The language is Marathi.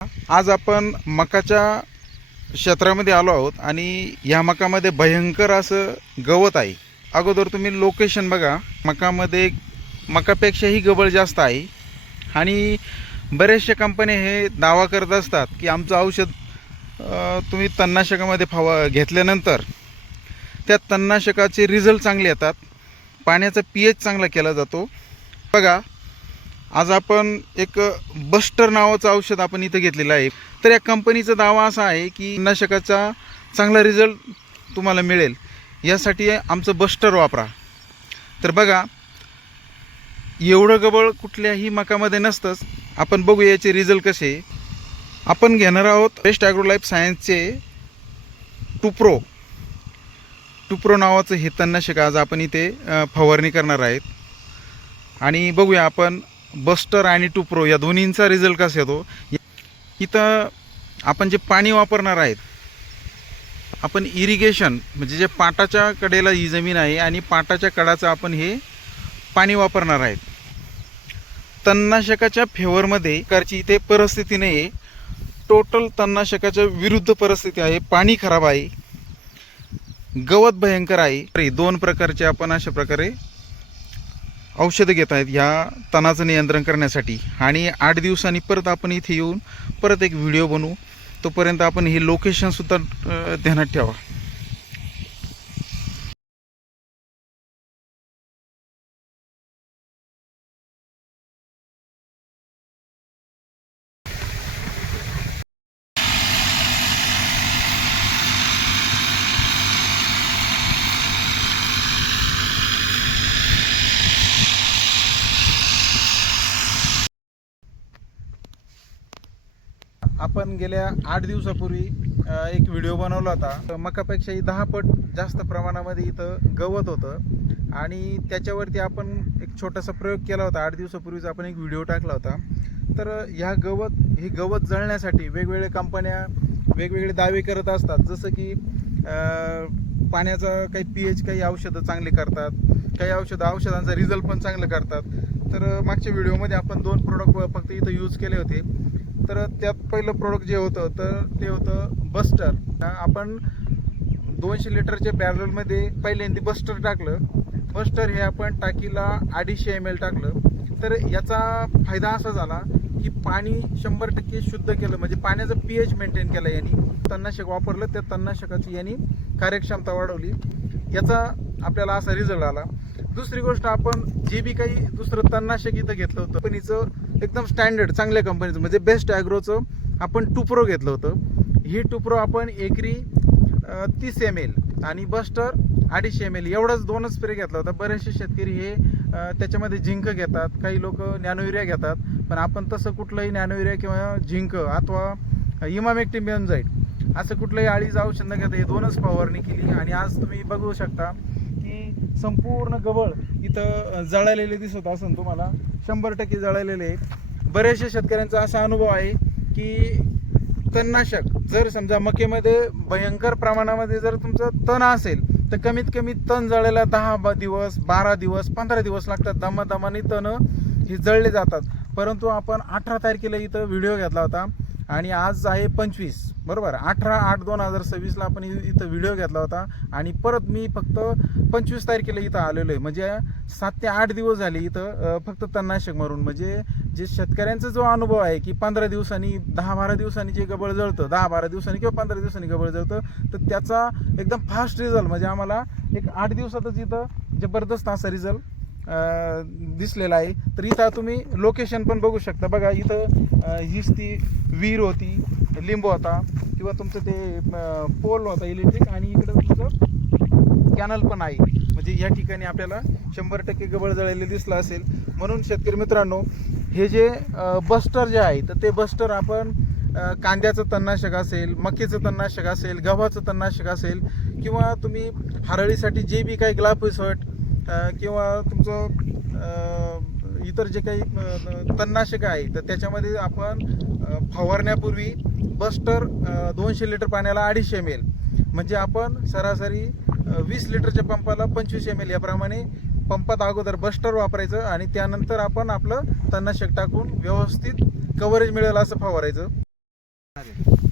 आज आपण मकाच्या क्षेत्रामध्ये आलो आहोत आणि या मकामध्ये भयंकर असं गवत आहे. अगोदर तुम्ही लोकेशन बघा. मकामध्ये मकापेक्षाही गवळ जास्त आहे आणि बरेचशा कंपन्या हे दावा करत असतात की आमचं औषध तुम्ही तणनाशकामध्ये घेतल्यानंतर त्या तणनाशकाचे रिझल्ट चांगले येतात, पाण्याचा pH चांगला केला जातो. बघा, आज आपण एक बस्टर नावाचं औषध आपण इथं घेतलेलं आहे. तर या कंपनीचा दावा असा आहे की तणनाशकाचा चांगला रिझल्ट तुम्हाला मिळेल, यासाठी आमचं बस्टर वापरा. तर बघा, एवढं गबळ कुठल्याही मकामध्ये नसतंच. आपण बघू याचे रिझल्ट कसे. आपण घेणार आहोत बेस्ट ॲग्रोलाईफ सायन्सचे टुप्रो नावाचं हे तणनाशक आज आपण इथे फवारणी करणार आहेत. आणि बघूया आपण बस्टर आणि टुप्रो या दोन्हींचा रिझल्ट कसा येतो. इथं आपण जे पाणी वापरणार आहेत, आपण इरिगेशन म्हणजे जे पाटाच्या कडेला ही जमीन आहे आणि पाटाच्या कडाचं आपण हे पाणी वापरणार आहेत. तणनाशकाच्या फेवरमध्ये प्रकारची इथे परिस्थिती नाही आहे. टोटल तणनाशकाच्या विरुद्ध परिस्थिती आहे. पाणी खराब आहे, गवत भयंकर आहे. दोन प्रकारचे आपण अशा प्रकारे औषधं घेत आहेत ह्या तणाचं नियंत्रण करण्यासाठी. आणि 8 दिवसांनी परत आपण इथे येऊन परत एक व्हिडिओ बनवू. तोपर्यंत आपण हे लोकेशनसुद्धा ध्यानात ठेवा. आपण गेल्या 8 दिवसापूर्वी एक व्हिडिओ बनवला होता. मकापेक्षाही 10 पट जास्त प्रमाणामध्ये इथं गवत होतं आणि त्याच्यावरती आपण एक छोटासा प्रयोग केला होता. 8 दिवसापूर्वीच आपण एक व्हिडिओ टाकला होता. तर हे गवत जळण्यासाठी वेगवेगळ्या कंपन्या वेगवेगळे दावे करत असतात. जसं की पाण्याचा काही pH, काही औषधं चांगले करतात, काही औषधांचा रिझल्ट पण चांगलं करतात. तर मागच्या व्हिडिओमध्ये आपण 2 प्रोडक्ट फक्त इथं यूज केले होते. तर त्यात पहिलं प्रोडक्ट जे होतं तर ते होतं बस्टर. आपण 200 लिटरच्या बॅरलमध्ये पहिल्यांदा बस्टर टाकलं. बस्टर हे आपण टाकीला 250 ml टाकलं. तर याचा फायदा असा झाला की पाणी 100% शुद्ध केलं, म्हणजे पाण्याचा pH मेंटेन केला यांनी. तणनाशक वापरलं, त्या तणनाशकाची यांनी कार्यक्षमता वाढवली. याचा आपल्याला असा रिझल्ट आला. दुसरी गोष्ट, आपण जे बी काही दुसरं तणनाशक इथं घेतलं होतं कंपनीचं, एकदम स्टँडर्ड चांगल्या कंपनीचं म्हणजे बेस्ट ॲग्रोचं आपण टुप्रो घेतलं होतं. ही टुप्रो आपण एकरी 30 ml आणि बस्टर 250 ml एवढाच 2च स्प्रे घेतला होता. बरेचसे शेतकरी हे त्याच्यामध्ये झिंक घेतात, काही लोक नॅनो युरिया घेतात. पण आपण तसं कुठलंही नॅनो युरिया किंवा झिंक अथवा इमामेक्टिन बेन्झोएट असं कुठलंही अळीचं औषध न घेता हे 2च फवारणी केली. आणि आज तुम्ही बघू शकता की संपूर्ण गवळ इथं जळालेले दिसत असेल तुम्हाला, 100% जळालेले आहे. बऱ्याचशा शेतकऱ्यांचा असा अनुभव आहे की तणनाशक जर समजा मकेमध्ये भयंकर प्रमाणामध्ये जर तुमचं तण असेल तर कमीत कमी तण जळायला 10 दिवस, 12 दिवस, 15 दिवस लागतात. दमादमाने तण हे जळले जातात. परंतु आपण 18 तारखेला इथं व्हिडिओ घेतला होता आणि आज आहे 25, बरोबर. 18/8/2026 आपण इथं व्हिडिओ घेतला होता आणि परत मी फक्त 25 तारखेला इथं आलेलो आहे. म्हणजे 7 ते 8 दिवस झाले इथं फक्त तणनाशक मारून. म्हणजे जे शेतकऱ्यांचा जो अनुभव आहे की 15 दिवसांनी, 10-12 दिवसांनी जे गबळ जळतं, 10-12 दिवसांनी किंवा 15 दिवसांनी गबळ जळतं, तर त्याचा एकदम फास्ट रिझल्ट म्हणजे आम्हाला एक 8 दिवसातच इथं जबरदस्त असा रिझल्ट दिसलेला आहे. तर इथं तुम्ही लोकेशन पण बघू शकता. बघा, इथं हीच ती विहीर होती, लिंबू होता किंवा तुमचं ते पोल होता इलेक्ट्रिक, आणि इकडं तुमचं कॅनल पण आहे. म्हणजे या ठिकाणी आपल्याला 100% गबळ जळलेले दिसलं असेल. म्हणून शेतकरी मित्रांनो, हे जे बस्टर जे आहे तर ते बस्टर आपण कांद्याचं तणनाशक असेल, मक्याचं तणनाशक असेल, गव्हाचं तणनाशक असेल किंवा तुम्ही हरळीसाठी जे बी काही ग्लायफोसेट किंवा तुमचं इतर जे काही तणनाशक आहे तर त्याच्यामध्ये आपण फवारण्यापूर्वी बस्टर 200 लिटर पाण्याला 250 ml, म्हणजे आपण सरासरी 20 लिटरच्या पंपाला 25 ml याप्रमाणे पंपात अगोदर बस्टर वापरायचं आणि त्यानंतर आपण आपलं तणनाशक टाकून व्यवस्थित कव्हरेज मिळेल असं फवारायचं. आहे.